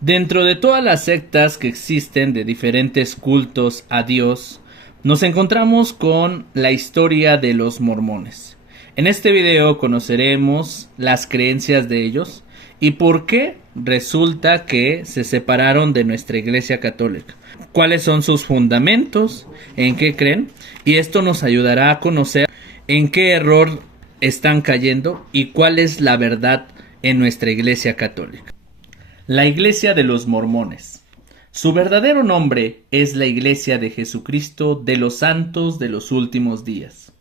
Dentro de todas las sectas que existen de diferentes cultos a Dios, nos encontramos con la historia de los mormones. En este video conoceremos las creencias de ellos y por qué resulta que se separaron de nuestra Iglesia Católica. Cuáles son sus fundamentos, en qué creen, y esto nos ayudará a conocer en qué error están cayendo y cuál es la verdad en nuestra Iglesia Católica. La Iglesia de los Mormones. Su verdadero nombre es la Iglesia de Jesucristo de los Santos de los Últimos Días.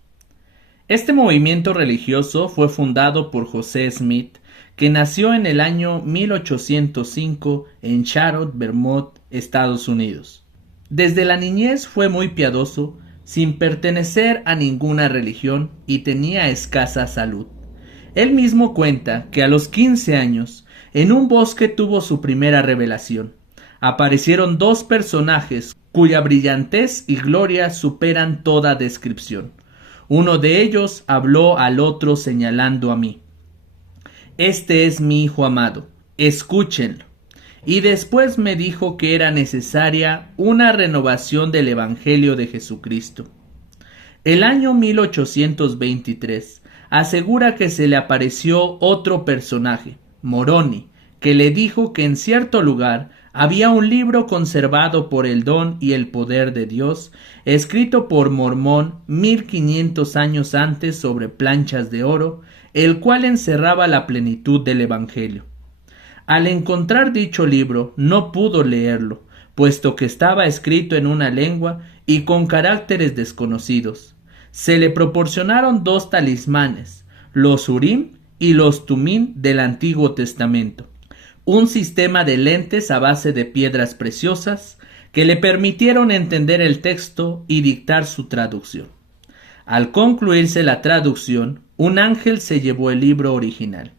Este movimiento religioso fue fundado por José Smith, que nació en el año 1805 en Charlotte, Vermont, Estados Unidos. Desde la niñez fue muy piadoso, sin pertenecer a ninguna religión y tenía escasa salud. Él mismo cuenta que a los 15 años, en un bosque tuvo su primera revelación. Aparecieron dos personajes cuya brillantez y gloria superan toda descripción. Uno de ellos habló al otro señalando a mí. Este es mi hijo amado, escúchenlo. Y después me dijo que era necesaria una renovación del Evangelio de Jesucristo. El año 1823 asegura que se le apareció otro personaje, Moroni, que le dijo que en cierto lugar había un libro conservado por el don y el poder de Dios, escrito por Mormón 1500 años antes sobre planchas de oro, el cual encerraba la plenitud del Evangelio. Al encontrar dicho libro no pudo leerlo, puesto que estaba escrito en una lengua y con caracteres desconocidos. Se le proporcionaron dos talismanes, los Urim y los Tumim del Antiguo Testamento, un sistema de lentes a base de piedras preciosas que le permitieron entender el texto y dictar su traducción. Al concluirse la traducción, un ángel se llevó el libro original.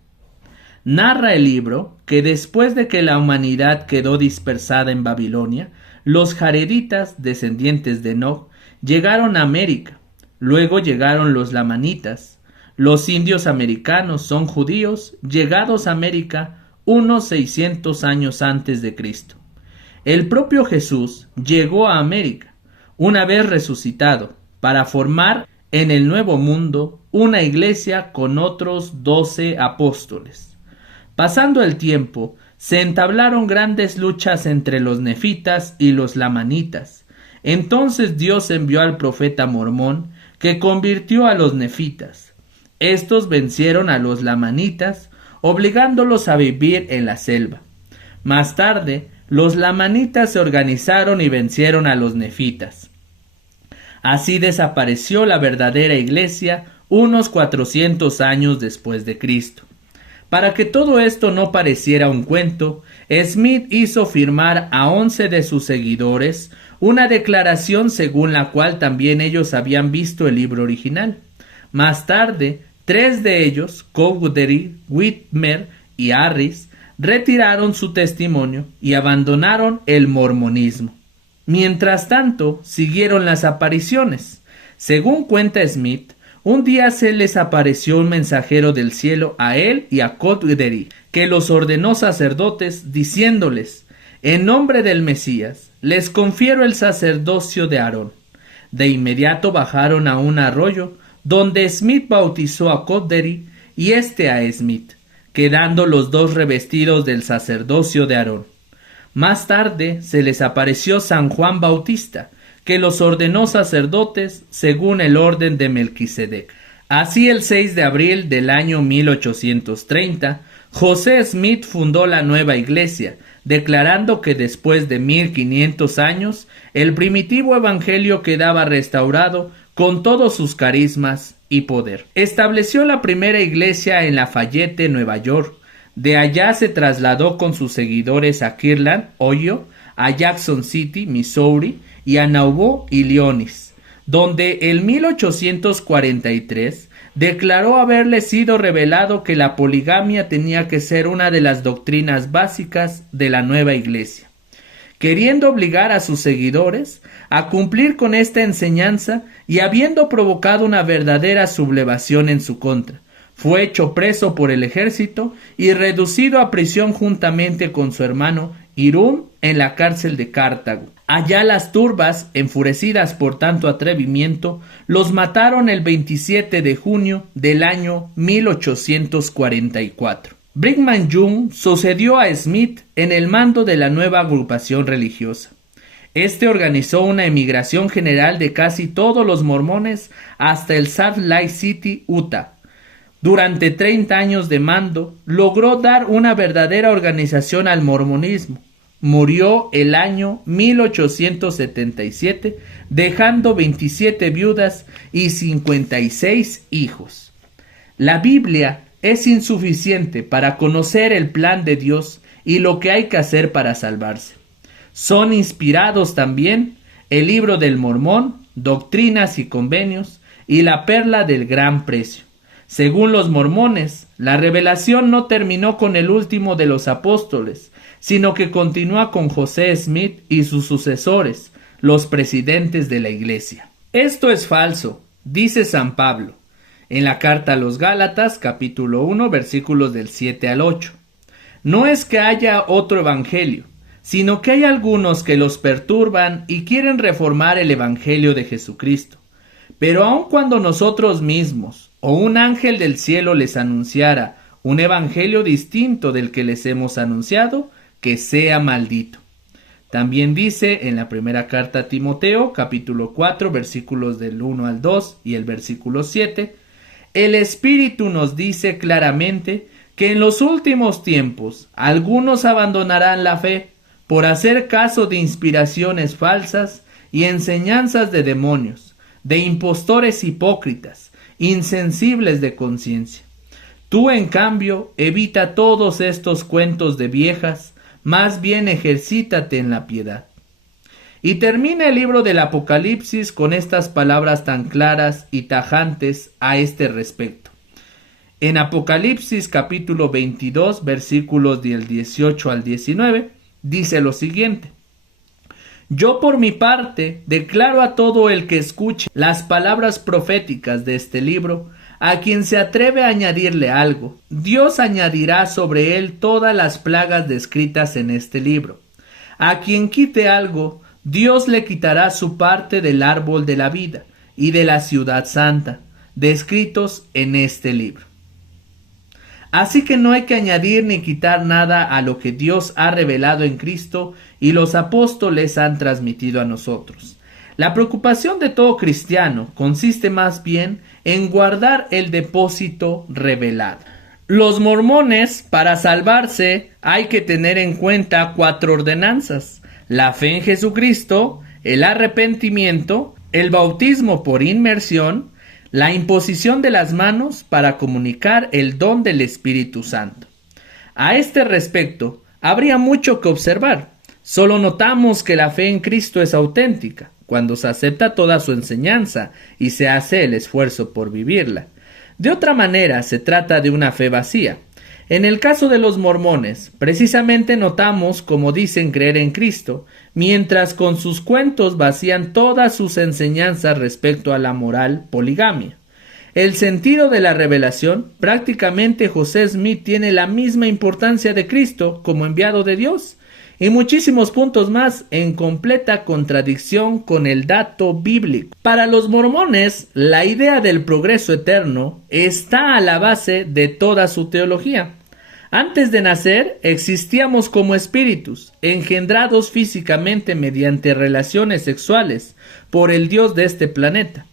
Narra el libro que después de que la humanidad quedó dispersada en Babilonia, los jareditas, descendientes de Enoch, llegaron a América. Luego llegaron los lamanitas. Los indios americanos son judíos llegados a América unos 600 años antes de Cristo. El propio Jesús llegó a América, una vez resucitado, para formar en el Nuevo Mundo una iglesia con otros 12 apóstoles. Pasando el tiempo, se entablaron grandes luchas entre los nefitas y los lamanitas. Entonces Dios envió al profeta Mormón, que convirtió a los nefitas. Estos vencieron a los lamanitas, obligándolos a vivir en la selva. Más tarde, los lamanitas se organizaron y vencieron a los nefitas. Así desapareció la verdadera iglesia unos 400 años después de Cristo. Para que todo esto no pareciera un cuento, Smith hizo firmar a 11 de sus seguidores una declaración según la cual también ellos habían visto el libro original. Más tarde, 3 de ellos, Cowdery, Whitmer y Harris, retiraron su testimonio y abandonaron el mormonismo. Mientras tanto, siguieron las apariciones. Según cuenta Smith, un día se les apareció un mensajero del cielo a él y a Cowdery, que los ordenó sacerdotes, diciéndoles: en nombre del Mesías, les confiero el sacerdocio de Aarón. De inmediato bajaron a un arroyo, donde Smith bautizó a Cowdery y a Smith, quedando los dos revestidos del sacerdocio de Aarón. Más tarde se les apareció San Juan Bautista, que los ordenó sacerdotes según el orden de Melquisedec. Así, el 6 de abril del año 1830, José Smith fundó la nueva iglesia, declarando que después de 1500 años, el primitivo evangelio quedaba restaurado con todos sus carismas y poder. Estableció la primera iglesia en Lafayette, Nueva York. De allá se trasladó con sus seguidores a Kirtland, Ohio, a Jackson City, Missouri, y a Nauvoo, Illinois, donde en 1843 declaró haberle sido revelado que la poligamia tenía que ser una de las doctrinas básicas de la nueva iglesia. Queriendo obligar a sus seguidores a cumplir con esta enseñanza y habiendo provocado una verdadera sublevación en su contra, fue hecho preso por el ejército y reducido a prisión juntamente con su hermano Irún en la cárcel de Cartago. Allá las turbas, enfurecidas por tanto atrevimiento, los mataron el 27 de junio del año 1844. Brigham Young sucedió a Smith en el mando de la nueva agrupación religiosa. Este organizó una emigración general de casi todos los mormones hasta el Salt Lake City, Utah. Durante 30 años de mando, logró dar una verdadera organización al mormonismo. Murió el año 1877, dejando 27 viudas y 56 hijos. La Biblia es insuficiente para conocer el plan de Dios y lo que hay que hacer para salvarse. Son inspirados también el Libro del Mormón, Doctrinas y Convenios y la Perla del Gran Precio. Según los mormones, la revelación no terminó con el último de los apóstoles, sino que continúa con José Smith y sus sucesores, los presidentes de la iglesia. Esto es falso, dice San Pablo, en la carta a los Gálatas, capítulo 1, versículos del 7 al 8. No es que haya otro evangelio, sino que hay algunos que los perturban y quieren reformar el evangelio de Jesucristo. Pero aun cuando nosotros mismos o un ángel del cielo les anunciara un evangelio distinto del que les hemos anunciado, que sea maldito. También dice en la primera carta a Timoteo, capítulo 4, versículos del 1 al 2 y el versículo 7, el Espíritu nos dice claramente que en los últimos tiempos algunos abandonarán la fe por hacer caso de inspiraciones falsas y enseñanzas de demonios, de impostores hipócritas, insensibles de conciencia. Tú, en cambio, evita todos estos cuentos de viejas, más bien ejercítate en la piedad. Y termina el libro del Apocalipsis con estas palabras tan claras y tajantes a este respecto. En Apocalipsis capítulo 22, versículos del 18 al 19, dice lo siguiente: Yo por mi parte declaro a todo el que escuche las palabras proféticas de este libro, a quien se atreve a añadirle algo, Dios añadirá sobre él todas las plagas descritas en este libro. A quien quite algo, Dios le quitará su parte del árbol de la vida y de la ciudad santa, descritos en este libro. Así que no hay que añadir ni quitar nada a lo que Dios ha revelado en Cristo y los apóstoles han transmitido a nosotros. La preocupación de todo cristiano consiste más bien en guardar el depósito revelado. Los mormones, para salvarse, hay que tener en cuenta 4 ordenanzas: la fe en Jesucristo, el arrepentimiento, el bautismo por inmersión, la imposición de las manos para comunicar el don del Espíritu Santo. A este respecto, habría mucho que observar. Solo notamos que la fe en Cristo es auténtica cuando se acepta toda su enseñanza y se hace el esfuerzo por vivirla. De otra manera, se trata de una fe vacía. En el caso de los mormones, precisamente notamos cómo dicen creer en Cristo, mientras con sus cuentos vacían todas sus enseñanzas respecto a la moral poligamia. El sentido de la revelación, prácticamente José Smith tiene la misma importancia de Cristo como enviado de Dios, y muchísimos puntos más en completa contradicción con el dato bíblico. Para los mormones, la idea del progreso eterno está a la base de toda su teología. Antes de nacer, existíamos como espíritus, engendrados físicamente mediante relaciones sexuales por el Dios de este planeta.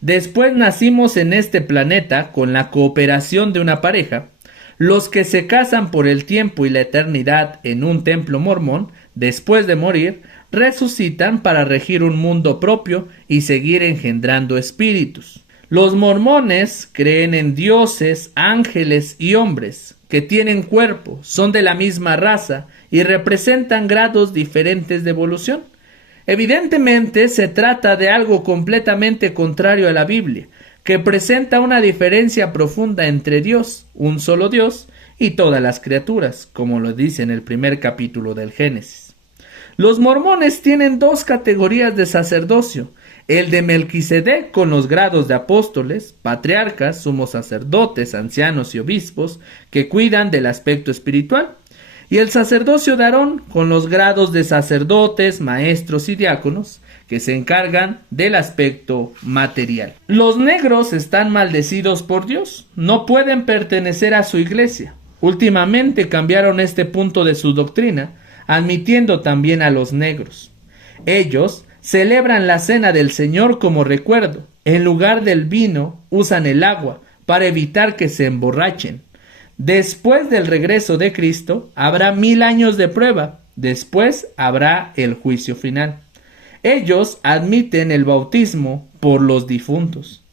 Después nacimos en este planeta con la cooperación de una pareja. Los que se casan por el tiempo y la eternidad en un templo mormón, después de morir, resucitan para regir un mundo propio y seguir engendrando espíritus. Los mormones creen en dioses, ángeles y hombres que tienen cuerpo, son de la misma raza y representan grados diferentes de evolución. Evidentemente se trata de algo completamente contrario a la Biblia, que presenta una diferencia profunda entre Dios, un solo Dios, y todas las criaturas, como lo dice en el primer capítulo del Génesis. Los mormones tienen 2 categorías de sacerdocio: el de Melquisedec con los grados de apóstoles, patriarcas, sumos sacerdotes, ancianos y obispos, que cuidan del aspecto espiritual, y el sacerdocio de Aarón con los grados de sacerdotes, maestros y diáconos que se encargan del aspecto material. Los negros están maldecidos por Dios, no pueden pertenecer a su iglesia. Últimamente cambiaron este punto de su doctrina, admitiendo también a los negros. Ellos celebran la cena del Señor como recuerdo. En lugar del vino, usan el agua para evitar que se emborrachen. Después del regreso de Cristo, habrá 1000 años de prueba. Después habrá el juicio final. Ellos admiten el bautismo por los difuntos.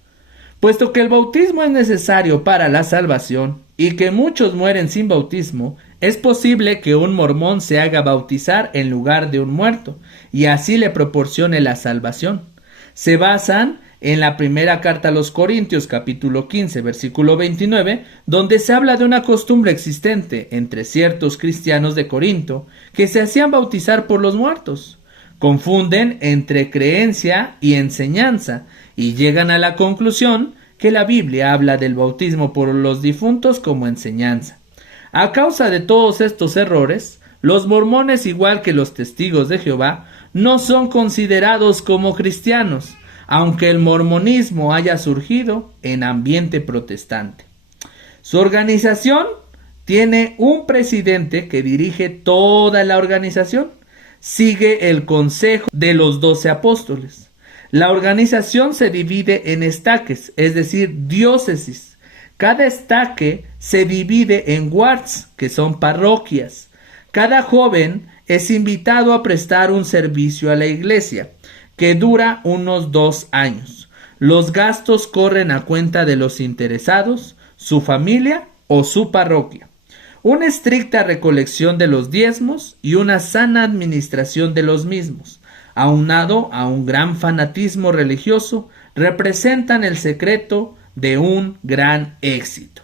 Puesto que el bautismo es necesario para la salvación y que muchos mueren sin bautismo, es posible que un mormón se haga bautizar en lugar de un muerto y así le proporcione la salvación. Se basan en la primera carta a los Corintios, capítulo 15, versículo 29, donde se habla de una costumbre existente entre ciertos cristianos de Corinto que se hacían bautizar por los muertos. Confunden entre creencia y enseñanza y llegan a la conclusión que la Biblia habla del bautismo por los difuntos como enseñanza. A causa de todos estos errores, los mormones, igual que los testigos de Jehová, no son considerados como cristianos, aunque el mormonismo haya surgido en ambiente protestante. Su organización tiene un presidente que dirige toda la organización. Sigue el consejo de los 12 apóstoles. La organización se divide en estaques, es decir, diócesis. Cada estaque se divide en wards, que son parroquias. Cada joven es invitado a prestar un servicio a la iglesia, que dura unos 2 años. Los gastos corren a cuenta de los interesados, su familia o su parroquia. Una estricta recolección de los diezmos y una sana administración de los mismos, aunado a un gran fanatismo religioso, representan el secreto de un gran éxito.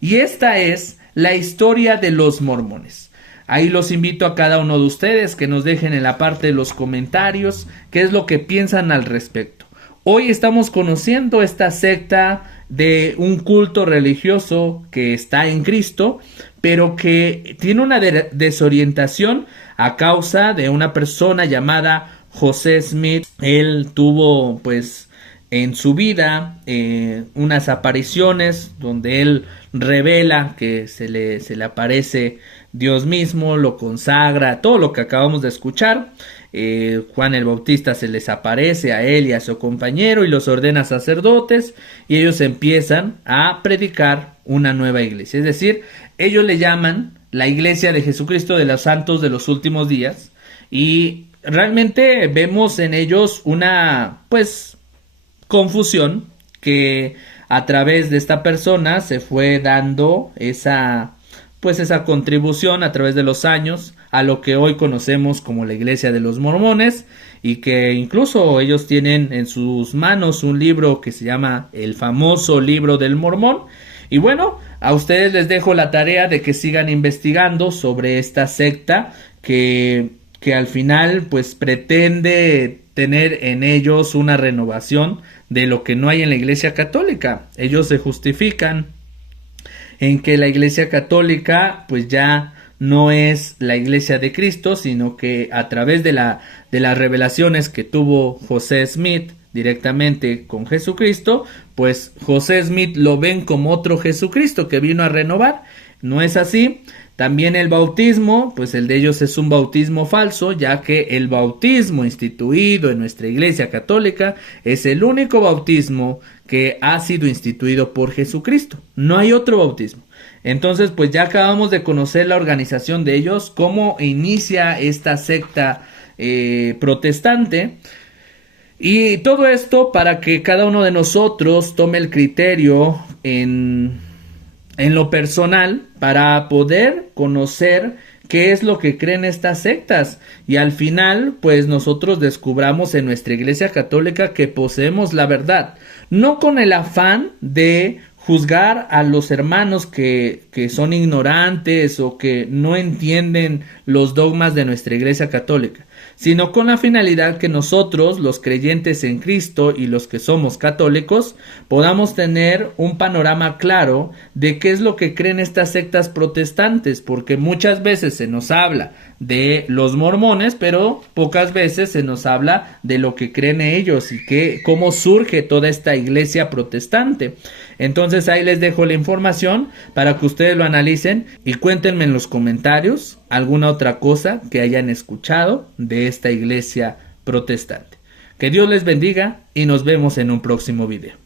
Y esta es la historia de los mormones. Ahí los invito a cada uno de ustedes que nos dejen en la parte de los comentarios qué es lo que piensan al respecto. Hoy estamos conociendo esta secta de un culto religioso que está en Cristo, pero que tiene una desorientación a causa de una persona llamada José Smith. Él tuvo en su vida unas apariciones donde él revela que se le aparece Dios mismo, lo consagra, todo lo que acabamos de escuchar. Juan el Bautista se les aparece a él y a su compañero y los ordena sacerdotes y ellos empiezan a predicar una nueva iglesia. Es decir, ellos le llaman la iglesia de Jesucristo de los santos de los últimos días y realmente vemos en ellos una confusión que a través de esta persona se fue dando esa contribución a través de los años a lo que hoy conocemos como la Iglesia de los Mormones, y que incluso ellos tienen en sus manos un libro que se llama el famoso Libro del Mormón. Y bueno, a ustedes les dejo la tarea de que sigan investigando sobre esta secta que al final pretende tener en ellos una renovación de lo que no hay en la Iglesia Católica. Ellos se justifican en que la Iglesia Católica ya no es la Iglesia de Cristo, sino que a través de las revelaciones que tuvo José Smith directamente con Jesucristo, José Smith lo ven como otro Jesucristo que vino a renovar. No es así. También el bautismo, el de ellos es un bautismo falso, ya que el bautismo instituido en nuestra Iglesia Católica es el único bautismo que ha sido instituido por Jesucristo. No hay otro bautismo. Entonces, ya acabamos de conocer la organización de ellos, cómo inicia esta secta protestante. Y todo esto para que cada uno de nosotros tome el criterio en lo personal para poder conocer qué es lo que creen estas sectas y al final nosotros descubramos en nuestra Iglesia Católica que poseemos la verdad, no con el afán de juzgar a los hermanos que son ignorantes o que no entienden los dogmas de nuestra Iglesia Católica, sino con la finalidad que nosotros, los creyentes en Cristo y los que somos católicos, podamos tener un panorama claro de qué es lo que creen estas sectas protestantes, porque muchas veces se nos habla de los mormones, pero pocas veces se nos habla de lo que creen ellos y cómo surge toda esta iglesia protestante. Entonces ahí les dejo la información para que ustedes lo analicen y cuéntenme en los comentarios alguna otra cosa que hayan escuchado de esta iglesia protestante. Que Dios les bendiga y nos vemos en un próximo video.